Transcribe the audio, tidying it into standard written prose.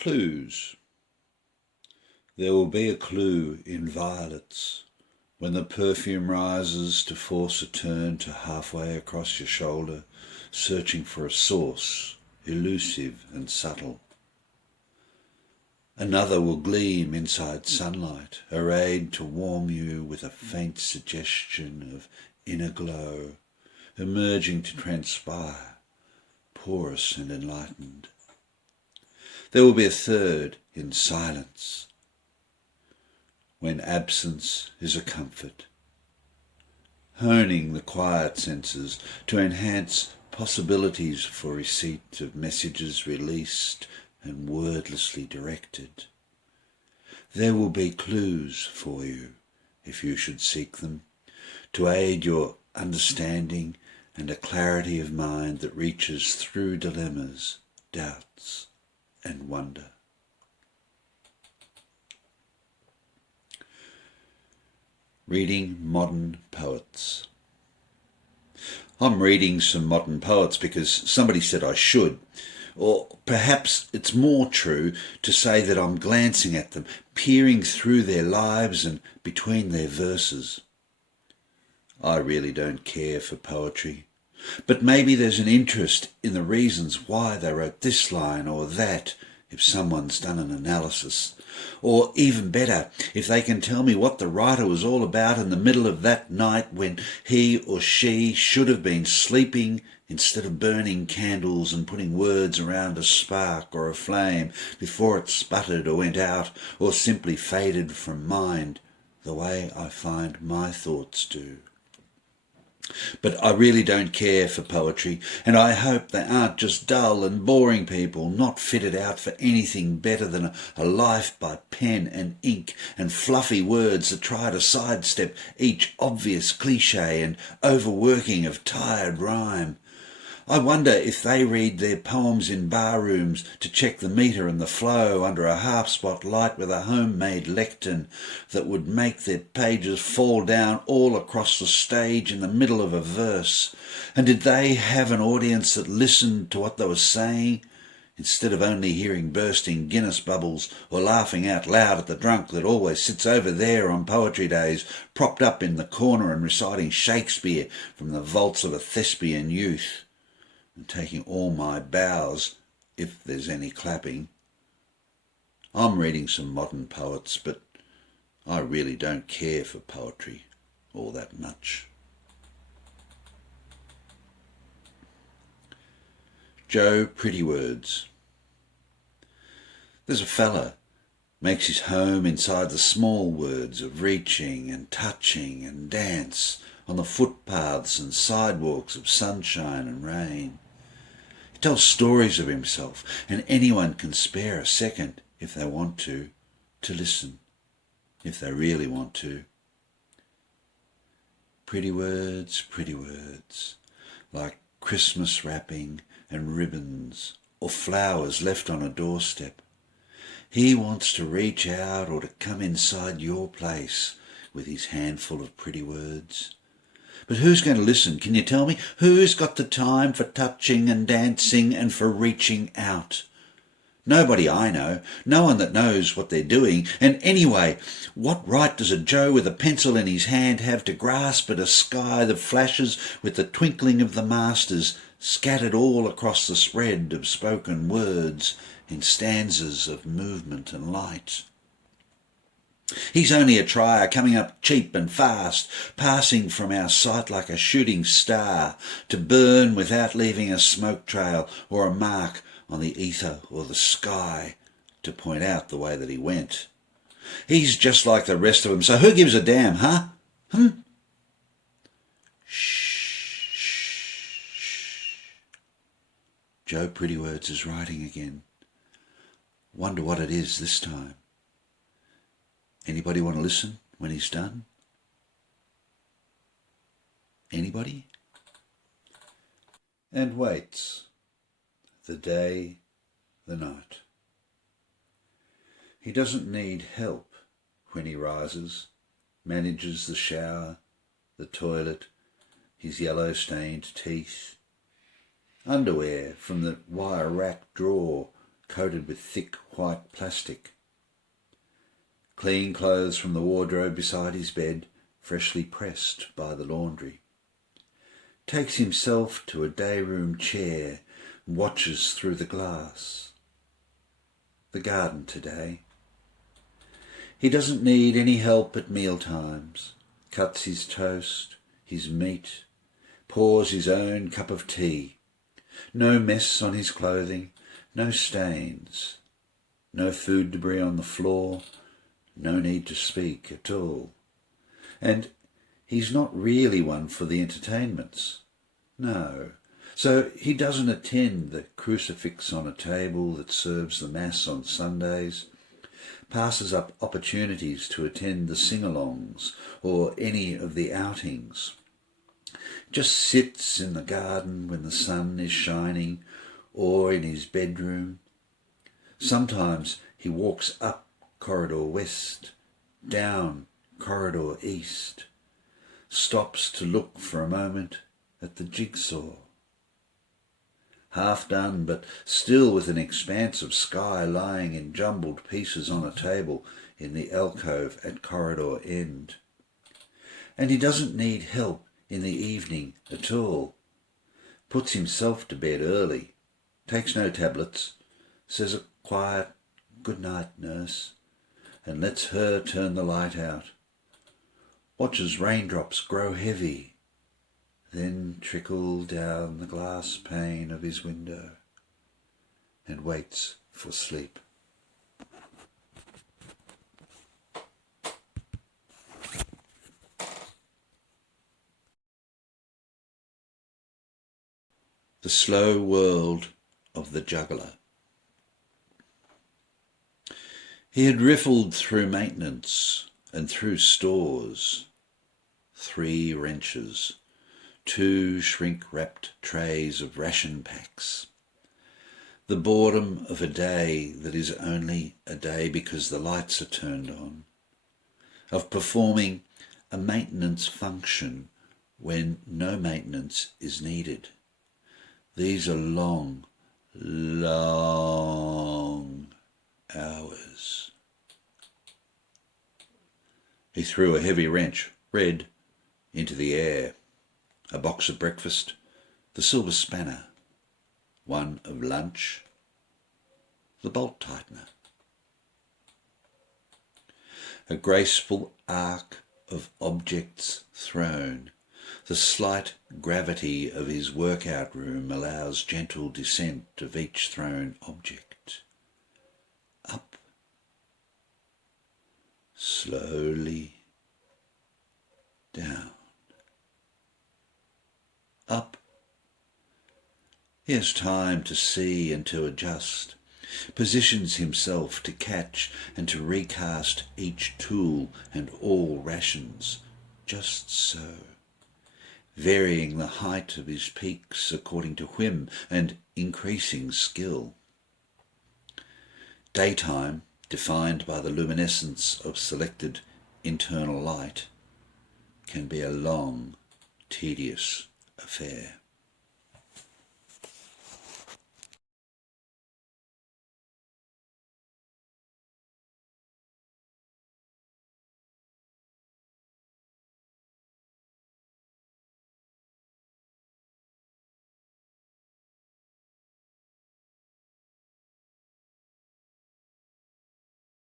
Clues. There will be a clue in violets when the perfume rises to force a turn to halfway across your shoulder, searching for a source, elusive and subtle. Another will gleam inside sunlight, arrayed to warm you with a faint suggestion of inner glow, emerging to transpire, porous and enlightened. There will be a third in silence, when absence is a comfort, honing the quiet senses to enhance possibilities for receipt of messages released and wordlessly directed. There will be clues for you, if you should seek them, to aid your understanding and a clarity of mind that reaches through dilemmas, doubts, and wonder. Reading modern poets. I'm reading some modern poets because somebody said I should, or perhaps it's more true to say that I'm glancing at them, peering through their lives and between their verses. I really don't care for poetry, but maybe there's an interest in the reasons why they wrote this line or that, if someone's done an analysis. Or even better, if they can tell me what the writer was all about in the middle of that night when he or she should have been sleeping instead of burning candles and putting words around a spark or a flame before it sputtered or went out or simply faded from mind the way I find my thoughts do. But I really don't care for poetry, and I hope they aren't just dull and boring people, not fitted out for anything better than a life by pen and ink and fluffy words that try to sidestep each obvious cliché and overworking of tired rhyme. I wonder if they read their poems in bar rooms to check the metre and the flow under a half-spot light with a homemade lectern that would make their pages fall down all across the stage in the middle of a verse. And did they have an audience that listened to what they were saying, instead of only hearing bursting Guinness bubbles or laughing out loud at the drunk that always sits over there on poetry days, propped up in the corner and reciting Shakespeare from the vaults of a thespian youth? And taking all my bows, if there's any clapping. I'm reading some modern poets, but I really don't care for poetry all that much. Joe Prettywords. There's a fella makes his home inside the small words of reaching and touching and dance on the footpaths and sidewalks of sunshine and rain. He tells stories of himself, and anyone can spare a second, if they want to listen, if they really want to. Pretty words, like Christmas wrapping and ribbons, or flowers left on a doorstep. He wants to reach out or to come inside your place with his handful of pretty words. But who's going to listen? Can you tell me? Who's got the time for touching and dancing and for reaching out? Nobody I know. No one that knows what they're doing. And anyway, what right does a Joe with a pencil in his hand have to grasp at a sky that flashes with the twinkling of the masters, scattered all across the spread of spoken words in stanzas of movement and light? He's only a trier coming up cheap and fast, passing from our sight like a shooting star, to burn without leaving a smoke trail or a mark on the ether or the sky to point out the way that he went. He's just like the rest of them, so who gives a damn, huh? Shh. Joe Prettywords is writing again. Wonder what it is this time. Anybody want to listen when he's done? Anybody? And waits. The day, the night. He doesn't need help when he rises, manages the shower, the toilet, his yellow-stained teeth. Underwear from the wire rack drawer coated with thick white plastic. Clean clothes from the wardrobe beside his bed, freshly pressed by the laundry. Takes himself to a day-room chair and watches through the glass. The garden today. He doesn't need any help at mealtimes. Cuts his toast, his meat, pours his own cup of tea. No mess on his clothing, no stains, no food debris on the floor, no need to speak at all. And he's not really one for the entertainments. No. So he doesn't attend the crucifix on a table that serves the Mass on Sundays, passes up opportunities to attend the sing-alongs or any of the outings, just sits in the garden when the sun is shining or in his bedroom. Sometimes he walks up corridor west, down corridor east, stops to look for a moment at the jigsaw. Half done, but still with an expanse of sky lying in jumbled pieces on a table in the alcove at corridor end. And he doesn't need help in the evening at all. Puts himself to bed early, takes no tablets, says a quiet "good night, nurse," and lets her turn the light out. Watches raindrops grow heavy, then trickle down the glass pane of his window, and waits for sleep. The slow world of the juggler. He had riffled through maintenance and through stores. 3 wrenches, 2 shrink-wrapped trays of ration packs. The boredom of a day that is only a day because the lights are turned on. Of performing a maintenance function when no maintenance is needed. These are long, long hours. He threw a heavy wrench, red, into the air. A box of breakfast, the silver spanner, one of lunch, the bolt tightener. A graceful arc of objects thrown. The slight gravity of his workout room allows gentle descent of each thrown object. Up, slowly, down. Up. He has time to see and to adjust, positions himself to catch and to recast each tool and all rations, just so, varying the height of his peaks according to whim and increasing skill. Daytime, defined by the luminescence of selected internal light, can be a long, tedious affair.